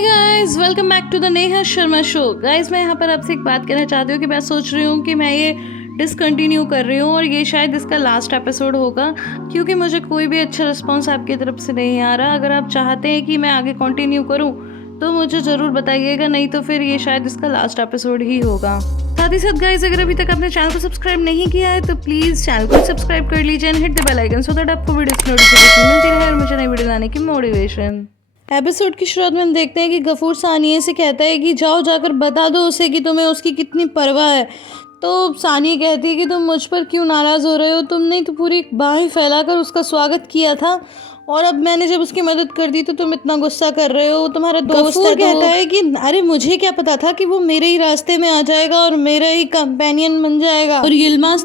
Hi guys, welcome back to the Neha Sharma show. Guys, मैं यहाँ पर आपसे एक बात कहना चाहती हूँ कि मैं सोच रही हूँ कि मैं ये डिसकंटिन्यू कर रही हूँ और ये शायद इसका लास्ट एपिसोड होगा, क्योंकि मुझे कोई भी अच्छा रिस्पॉन्स आपकी तरफ से नहीं आ रहा। अगर आप चाहते हैं कि मैं आगे कंटिन्यू करूँ तो मुझे ज़रूर बताइएगा, नहीं तो फिर ये शायद इसका लास्ट एपिसोड ही होगा। साथ ही साथ गाइस, अगर अभी तक आपने चैनल को सब्सक्राइब नहीं किया है तो प्लीज़ चैनल को सब्सक्राइब कर लीजिए and hit the bell icon so that आपको वीडियो की नोटिफिकेशन मिलती रहे और मुझे नई वीडियो लाने की मोटिवेशन। एपिसोड की शुरुआत में हम देखते हैं कि गफूर सानिया से कहता है कि जाओ जाकर बता दो उसे कि तुम्हें उसकी कितनी परवाह है। तो सानिया कहती है कि तुम मुझ पर क्यों नाराज़ हो रहे हो, तुमने तो पूरी बाहें फैलाकर उसका स्वागत किया था और अब मैंने जब उसकी मदद कर दी तो तुम इतना गुस्सा कर रहे हो। तुम्हारा दोस्त है। कहता है कि अरे मुझे क्या पता था कि वो मेरे ही रास्ते में आ जाएगा और मेरा ही कंपेनियन बन जाएगा। और यिल्मास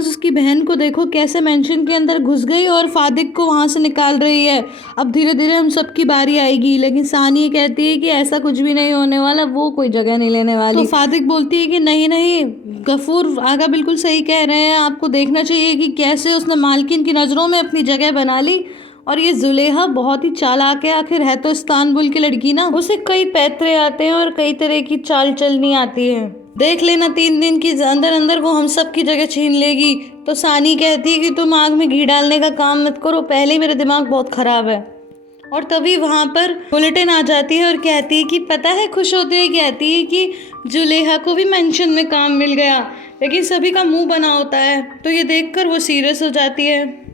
उसकी बहन को देखो कैसे मेंशन के अंदर घुस गई और फादिक को वहां से निकाल रही है। अब धीरे धीरे हम सबकी बारी आएगी। लेकिन सानिया कहती है कि ऐसा कुछ भी नहीं होने वाला, वो कोई जगह नहीं लेने वाली। तो फादिक बोलती है कि नहीं नहीं, गफूर आगा बिल्कुल सही कह रहे हैं, आपको देखना चाहिए कि कैसे उसने मालकिन की नज़रों में अपनी जगह बना ली। और ये जुलेहा बहुत ही चालाक है, आखिर है तो इस्तांबुल की लड़की ना, उसे कई पैतरे आते हैं और कई तरह की चाल चलनी आती है। देख लेना 3 दिन के अंदर अंदर वो हम सब की जगह छीन लेगी। तो सानी कहती है कि तुम आग में घी डालने का काम मत करो, पहले ही मेरा दिमाग बहुत खराब है। और तभी वहाँ पर बुलेटिन आ जाती है और कहती है कि पता है, खुश होते हुए कहती है कि जुलेहा को भी मेंशन में काम मिल गया। लेकिन सभी का मुंह बना होता है तो ये देखकर वो सीरियस हो जाती है।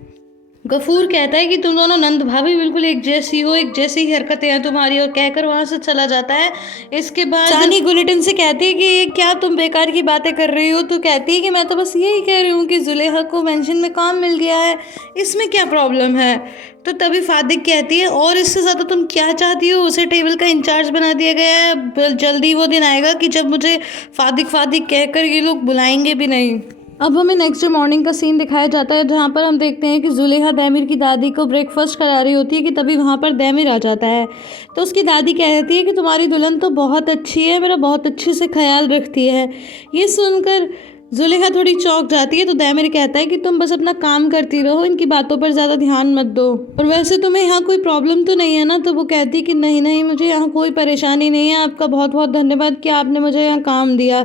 गफूर कहता है कि तुम दोनों नंद भाभी बिल्कुल एक जैसी हो, एक जैसी ही हरकतें हैं तुम्हारी, और कहकर वहां से चला जाता है। इसके बाद सानी बुलेटिन से कहती है कि ये क्या तुम बेकार की बातें कर रही हो। तो कहती है कि मैं तो बस यही कह रही हूँ कि जुलेहा को मेंशन में काम मिल गया है, इसमें क्या प्रॉब्लम है। तो तभी फादिक कहती है और इससे ज़्यादा तुम क्या चाहती हो, उसे टेबल का इंचार्ज बना दिया गया है। जल्दी वो दिन आएगा कि जब मुझे फादिक फादिक कहकर ये लोग बुलाएंगे भी नहीं। अब हमें नेक्स्ट डे मॉर्निंग का सीन दिखाया जाता है, जहाँ पर हम देखते हैं कि जुलेहा दैमिर की दादी को ब्रेकफास्ट करा रही होती है कि तभी वहाँ पर दैमिर आ जाता है। तो उसकी दादी कहती है कि तुम्हारी दुल्हन तो बहुत अच्छी है, मेरा बहुत अच्छे से ख्याल रखती है। ये सुनकर जुलेहा थोड़ी चौंक जाती है। तो दैमिर कहता है कि तुम बस अपना काम करती रहो, इनकी बातों पर ज़्यादा ध्यान मत दो, और वैसे तुम्हें यहाँ कोई प्रॉब्लम तो नहीं है ना। तो वो कहती है कि नहीं नहीं, मुझे यहाँ कोई परेशानी नहीं है, आपका बहुत बहुत धन्यवाद कि आपने मुझे यहाँ काम दिया।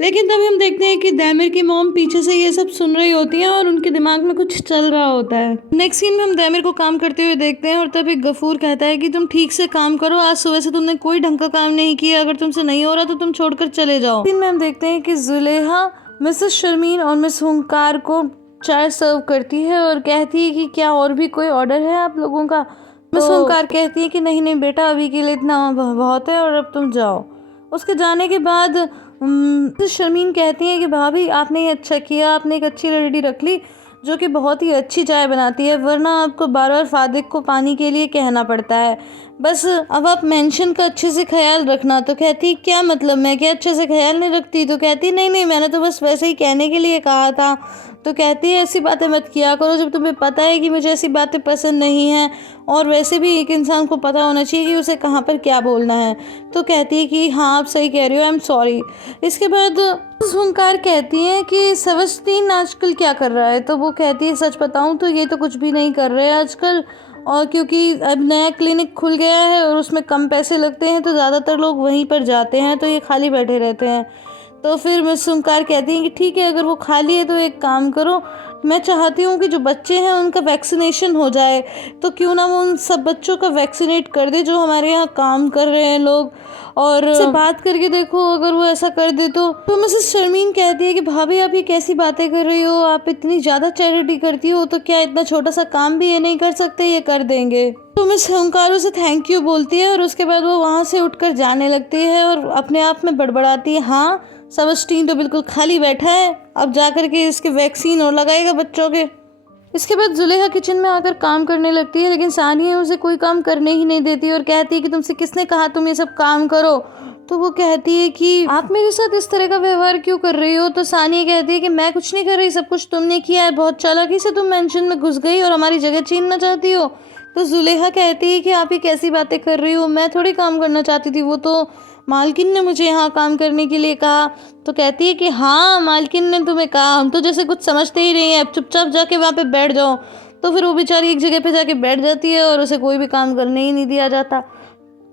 लेकिन तभी हम देखते हैं कि दैमिर की मॉम पीछे से ये सब सुन रही होती हैं और उनके दिमाग में कुछ चल रहा होता है। नेक्स्ट सीन में हम दैमिर को काम करते हुए देखते हैं और तभी गफूर कहता है कि तुम ठीक से काम करो, आज सुबह से तुमने कोई ढंग का काम नहीं किया, अगर तुमसे नहीं हो रहा तो तुम छोड़कर चले जाओ। सीन में हम देखते हैं कि जुलेहा मिसेस शर्मीन और मिस हुंकार को चाय सर्व करती है और कहती है कि क्या और भी कोई ऑर्डर है आप लोगों का। मिस हुंकार कहती है कि नहीं नहीं बेटा, अभी के लिए इतना बहुत है और अब तुम जाओ। उसके जाने के बाद मिसेस शर्मीन कहती है कि भाभी आपने ये अच्छा किया, आपने एक अच्छी लेडी रख ली जो कि बहुत ही अच्छी चाय बनाती है, वरना आपको बार बार फादिक को पानी के लिए कहना पड़ता है। बस अब आप मेंशन का अच्छे से ख्याल रखना। तो कहती क्या मतलब, मैं क्या अच्छे से ख्याल नहीं रखती। तो कहती नहीं नहीं, मैंने तो बस वैसे ही कहने के लिए कहा था। तो कहती है ऐसी बातें मत किया करो जब तुम्हें पता है कि मुझे ऐसी बातें पसंद नहीं हैं, और वैसे भी एक इंसान को पता होना चाहिए कि उसे कहाँ पर क्या बोलना है। तो कहती है कि हाँ आप सही कह रही हो, आई एम सॉरी। इसके बाद हुंकार कहती है कि सेबस्टियन आजकल क्या कर रहा है। तो वो कहती है सच बताऊं तो ये तो कुछ भी नहीं कर रहे हैं आजकल, और क्योंकि अब नया क्लिनिक खुल गया है और उसमें कम पैसे लगते हैं तो ज़्यादातर लोग वहीं पर जाते हैं, तो ये खाली बैठे रहते हैं। तो फिर मिस हुंकार कहती हैं कि ठीक है, अगर वो खाली है तो एक काम करो, मैं चाहती हूँ कि जो बच्चे हैं उनका वैक्सीनेशन हो जाए, तो क्यों ना वो उन सब बच्चों का वैक्सीनेट कर दे जो हमारे यहाँ काम कर रहे हैं लोग, और उससे बात करके देखो अगर वो ऐसा कर दे तो मिसेस शर्मीन कहती है कि भाभी आप ये कैसी बातें कर रही हो, आप इतनी ज़्यादा चैरिटी करती हो तो क्या इतना छोटा सा काम भी ये नहीं कर सकते, ये कर देंगे। तो मिस हुंकार उसे थैंक यू बोलती है और उसके बाद वो वहाँ से उठकर जाने लगती है और अपने आप में बड़बड़ाती है, हाँ सेबस्टियन तो बिल्कुल खाली बैठा है, अब जाकर के इसके वैक्सीन और लगाएगा बच्चों के। इसके बाद जुलेहा किचन में आकर काम करने लगती है, लेकिन सानिया उसे कोई काम करने ही नहीं देती और कहती है कि तुमसे किसने कहा तुम ये सब काम करो। तो वो कहती है कि आप मेरे साथ इस तरह का व्यवहार क्यों कर रही हो। तो सानिया कहती है कि मैं कुछ नहीं कर रही, सब कुछ तुमने किया है, बहुत चालाकी से तुम मेंशन में घुस गई और हमारी जगह छीनना चाहती हो। तो जुलेहा कहती है कि आप ये कैसी बातें कर रही हो, मैं थोड़ी काम करना चाहती थी, वो तो मालकिन ने मुझे यहाँ काम करने के लिए कहा। तो कहती है कि हाँ मालकिन ने तुम्हें कहा, हम तो जैसे कुछ समझते ही नहीं है, अब चुपचाप जाके वहाँ पे बैठ जाओ। तो फिर वो बेचारी एक जगह पे जाके बैठ जाती है और उसे कोई भी काम करने ही नहीं दिया जाता।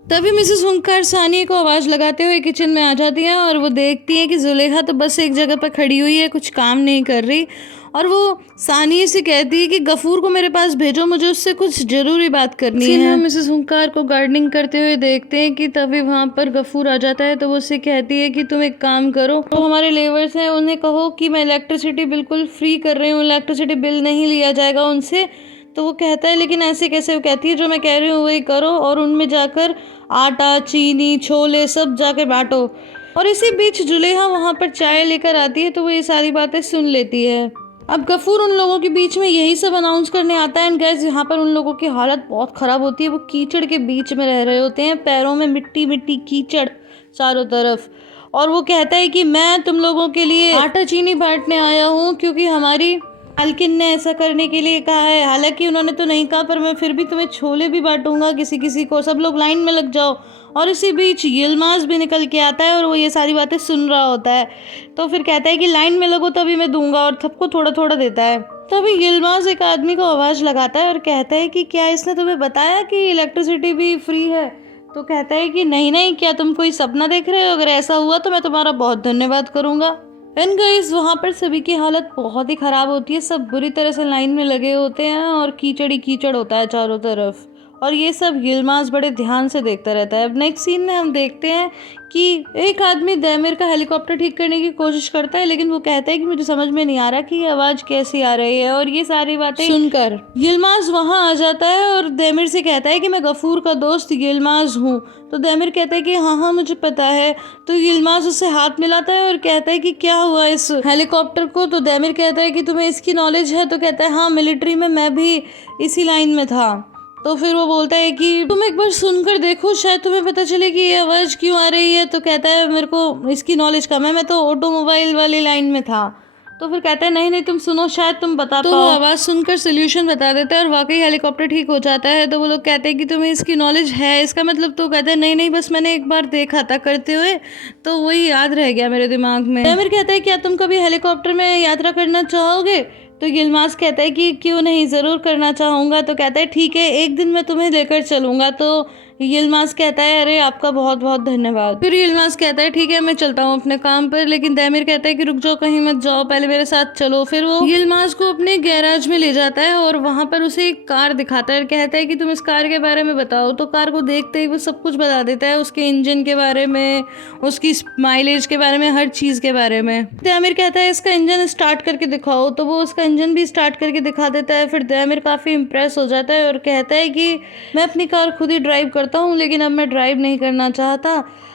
तभी मिसेस हुंकार सानिया को आवाज़ लगाते हुए किचन में आ जाती हैं और वो देखती हैं कि जुलेखा तो बस एक जगह पर खड़ी हुई है, कुछ काम नहीं कर रही। और वो सानिया से कहती है कि गफूर को मेरे पास भेजो, मुझे उससे कुछ ज़रूरी बात करनी है। हम मिसेस हुंकार को गार्डनिंग करते हुए देखते हैं कि तभी वहाँ पर गफूर आ जाता है। तो वो उससे कहती है कि तुम एक काम करो, तो हमारे लेबर्स हैं उन्हें कहो कि मैं इलेक्ट्रिसिटी बिल्कुल फ्री कर रही हूँ, इलेक्ट्रिसिटी बिल नहीं लिया जाएगा उनसे। तो वो कहता है लेकिन ऐसे कैसे? वो कहती है जो मैं कह रही हूँ वही करो और उनमें जाकर आटा, चीनी, छोले सब जाके बांटो। और इसी बीच जुलेहा वहाँ पर चाय लेकर आती है तो वो ये सारी बातें सुन लेती है। अब गफूर उन लोगों के बीच में यही सब अनाउंस करने आता है। एंड गाइस यहाँ पर उन लोगों की हालत बहुत ख़राब होती है। वो कीचड़ के बीच में रह रहे होते हैं, पैरों में मिट्टी मिट्टी कीचड़ चारों तरफ। और वो कहता है कि मैं तुम लोगों के लिए आटा चीनी बांटने आया हूँ क्योंकि हमारी मालकिन ने ऐसा करने के लिए कहा है। हालांकि उन्होंने तो नहीं कहा पर मैं फिर भी तुम्हें छोले भी बांटूंगा किसी किसी को, सब लोग लाइन में लग जाओ। और इसी बीच यिल्माज भी निकल के आता है और वो ये सारी बातें सुन रहा होता है। तो फिर कहता है कि लाइन में लगो तभी मैं दूंगा, और सबको थोड़ा थोड़ा देता है। तभी यिल्माज एक आदमी को आवाज़ लगाता है और कहता है कि क्या इसने तुम्हें बताया कि इलेक्ट्रिसिटी भी फ्री है? तो कहता है कि नहीं नहीं, क्या तुम कोई सपना देख रहे हो? अगर ऐसा हुआ तो मैं तुम्हारा बहुत धन्यवाद करूँगा। एंड गाइस वहाँ पर सभी की हालत बहुत ही ख़राब होती है। सब बुरी तरह से लाइन में लगे होते हैं और कीचड़ ही कीचड़ होता है चारों तरफ। और ये सब यिल्माज बड़े ध्यान से देखता रहता है। अब नेक्स्ट सीन में हम देखते हैं कि एक आदमी दैमिर का हेलीकॉप्टर ठीक करने की कोशिश करता है, लेकिन वो कहता है कि मुझे समझ में नहीं आ रहा कि ये आवाज़ कैसी आ रही है। और ये सारी बातें सुनकर यिल्माज वहाँ आ जाता है और दैमिर से कहता है कि मैं गफूर का दोस्त यिल्माज हूँ। तो दैमिर कहता है कि हाँ हाँ मुझे पता है। तो यिल्माज उससे हाथ मिलाता है और कहता है कि क्या हुआ इस हेलीकॉप्टर को? तो दैमिर कहता है कि तुम्हें इसकी नॉलेज है? तो कहता है हाँ, मिलिट्री में मैं भी इसी लाइन में था। तो फिर वो बोलता है कि तुम एक बार सुनकर देखो, शायद तुम्हें पता चले कि ये आवाज़ क्यों आ रही है। तो कहता है मेरे को इसकी नॉलेज कम है, मैं तो ऑटोमोबाइल वाली लाइन में था। तो फिर कहता है नहीं नहीं तुम सुनो, शायद तुम बता पाओ। तो आवाज़ सुनकर सोल्यूशन बता देता है और वाकई हेलीकॉप्टर ठीक हो जाता है। तो वो लोग कहते हैं कि तुम्हें इसकी नॉलेज है, इसका मतलब? तो कहते हैं नहीं नहीं, बस मैंने एक बार देखा था करते हुए तो वही याद रह गया मेरे दिमाग में। आमिर कहता है क्या तुम कभी हेलीकॉप्टर में यात्रा करना चाहोगे? तो यिल्माज कहता है कि क्यों नहीं, ज़रूर करना चाहूँगा। तो कहता है ठीक है, एक दिन मैं तुम्हें लेकर चलूँगा। तो यिल्माज कहता है अरे आपका बहुत बहुत धन्यवाद। फिर यिल्माज कहता है ठीक है मैं चलता हूँ अपने काम पर। लेकिन दैमिर कहता है कि रुक जाओ, कहीं मत जाओ, पहले मेरे साथ चलो। फिर वो यिल्माज को अपने गैराज में ले जाता है और वहाँ पर उसे एक कार दिखाता है और कहता है कि तुम इस कार के बारे में बताओ। तो कार को देखते ही वो सब कुछ बता देता है, उसके इंजन के बारे में, उसकी माइलेज के बारे में, हर चीज़ के बारे में। दैमिर कहता है इसका इंजन स्टार्ट करके दिखाओ। तो वो उसका इंजन भी स्टार्ट करके दिखा देता है। फिर दैमिर काफ़ी इंप्रेस हो जाता है और कहता है कि मैं अपनी कार खुद ही ड्राइव करता हूँ, लेकिन अब मैं ड्राइव नहीं करना चाहता।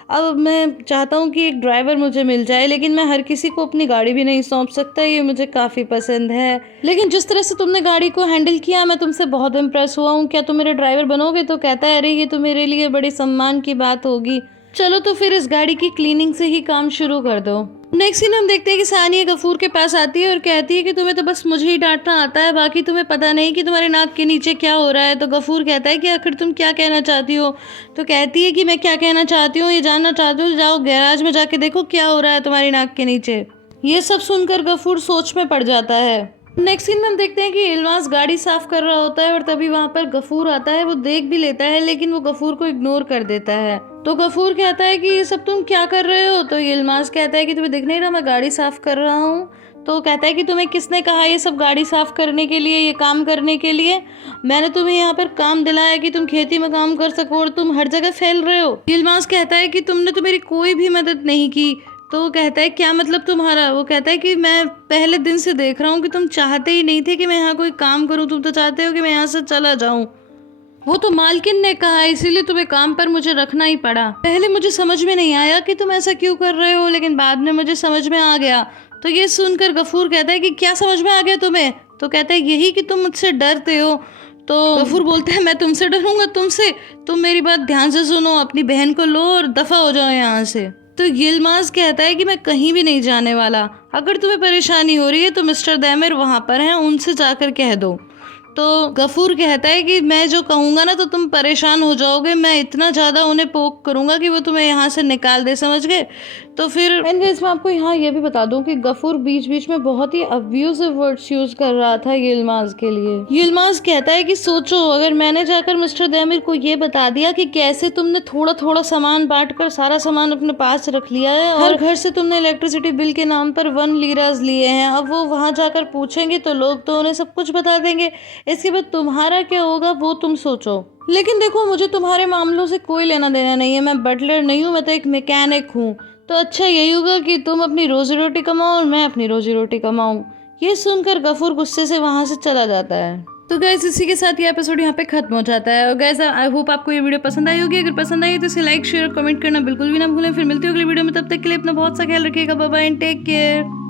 अब मैं चाहता हूँ कि एक ड्राइवर मुझे मिल जाए, लेकिन मैं हर किसी को अपनी गाड़ी भी नहीं सौंप सकता, ये मुझे काफ़ी पसंद है। लेकिन जिस तरह से तुमने गाड़ी को हैंडल किया मैं तुमसे बहुत इम्प्रेस हुआ हूँ, क्या तुम मेरे ड्राइवर बनोगे? तो कहता है अरे ये तो मेरे लिए बड़ी सम्मान की बात होगी, चलो तो फिर इस गाड़ी की क्लीनिंग से ही काम शुरू कर दो। नेक्स्ट सीन हम देखते हैं कि सानिया गफूर के पास आती है और कहती है कि तुम्हें तो बस मुझे ही डांटना आता है, बाकी तुम्हें पता नहीं कि तुम्हारे नाक के नीचे क्या हो रहा है। तो गफूर कहता है कि आखिर तुम क्या कहना चाहती हो? तो कहती है कि मैं क्या कहना चाहती हूँ ये जानना चाहती हूँ, जाओ गैराज में जाके देखो क्या हो रहा है तुम्हारी नाक के नीचे। ये सब सुनकर गफूर सोच में पड़ जाता है। नेक्स्ट सीन में हम देखते हैं कि यिल्माज गाड़ी साफ कर रहा होता है और तभी वहाँ पर गफूर आता है। वो देख भी लेता है लेकिन वो गफूर को इग्नोर कर देता है। तो गफूर कहता है कि ये सब तुम क्या कर रहे हो? तो यिल्माज कहता है कि तुम्हें दिख नहीं रहा मैं गाड़ी साफ कर रहा हूँ। तो कहता है कि तुम्हें किसने कहा ये सब गाड़ी साफ करने के लिए, ये काम करने के लिए? मैंने तुम्हें यहाँ पर काम दिलाया कि तुम खेती में काम कर सको और तुम हर जगह फैल रहे हो। यिल्माज कहता है कि तुमने तो मेरी कोई भी मदद नहीं की। तो वो कहता है क्या मतलब तुम्हारा? वो कहता है कि मैं पहले दिन से देख रहा हूँ कि तुम चाहते ही नहीं थे कि मैं यहाँ कोई काम करूँ, तुम तो चाहते हो कि मैं यहाँ से चला जाऊँ। वो तो मालकिन ने कहा इसीलिए तुम्हें काम पर मुझे रखना ही पड़ा। पहले मुझे समझ में नहीं आया कि तुम ऐसा क्यों कर रहे हो, लेकिन बाद में मुझे समझ में आ गया। तो ये सुनकर गफूर कहता है कि क्या समझ में आ गया तुम्हें? तो कहता है यही कि तुम मुझसे डरते हो। तो गफूर बोलता है मैं तुमसे डरूंगा? तुमसे? तुम मेरी बात ध्यान से सुनो, अपनी बहन को लो और दफा हो जाओ यहाँ से। तो यिल्माज कहता है कि मैं कहीं भी नहीं जाने वाला, अगर तुम्हें परेशानी हो रही है तो मिस्टर दैमिर वहाँ पर हैं, उनसे जाकर कह दो। तो गफूर कहता है कि मैं जो कहूंगा ना तो तुम परेशान हो जाओगे, मैं इतना ज़्यादा उन्हें पोक करूंगा कि वो तुम्हें यहाँ से निकाल दे, समझ गए। तो फिर मैं आपको यहाँ ये भी बता दूं कि गफूर बीच बीच में बहुत ही अब्यूसिव वर्ड्स यूज कर रहा था यिल्माज के लिए। यिल्माज कहता है कि सोचो अगर मैंने जाकर मिस्टर दैमिर को ये बता दिया कि कैसे तुमने थोड़ा थोड़ा सामान बांट कर सारा सामान अपने पास रख लिया है और हर घर से तुमने इलेक्ट्रिसिटी बिल के नाम पर 1 लीराज लिए हैं, अब वो वहां जाकर पूछेंगे तो लोग तो उन्हें सब कुछ बता देंगे, इसके बाद तुम्हारा क्या होगा वो तुम सोचो। लेकिन देखो मुझे तुम्हारे मामलों से कोई लेना देना नहीं है, मैं बटलर नहीं हूँ, मैं तो एक मैकेनिक हूँ। तो अच्छा यही होगा कि तुम अपनी रोजी रोटी कमाओ और मैं अपनी रोजी रोटी कमाऊँ। ये सुनकर गफूर गुस्से से वहां से चला जाता है। तो गाइस इसी के साथ ये एपिसोड यहाँ पे खत्म हो जाता है। और गाइस आई होप आपको ये वीडियो पसंद आई होगी। अगर पसंद आई तो इसे लाइक शेयर और कमेंट करना बिल्कुल भी ना भूलें। फिर मिलती है अगली वीडियो में, तब तक के लिए अपना बहुत सा ख्याल रखिएगा। Bye bye and take care.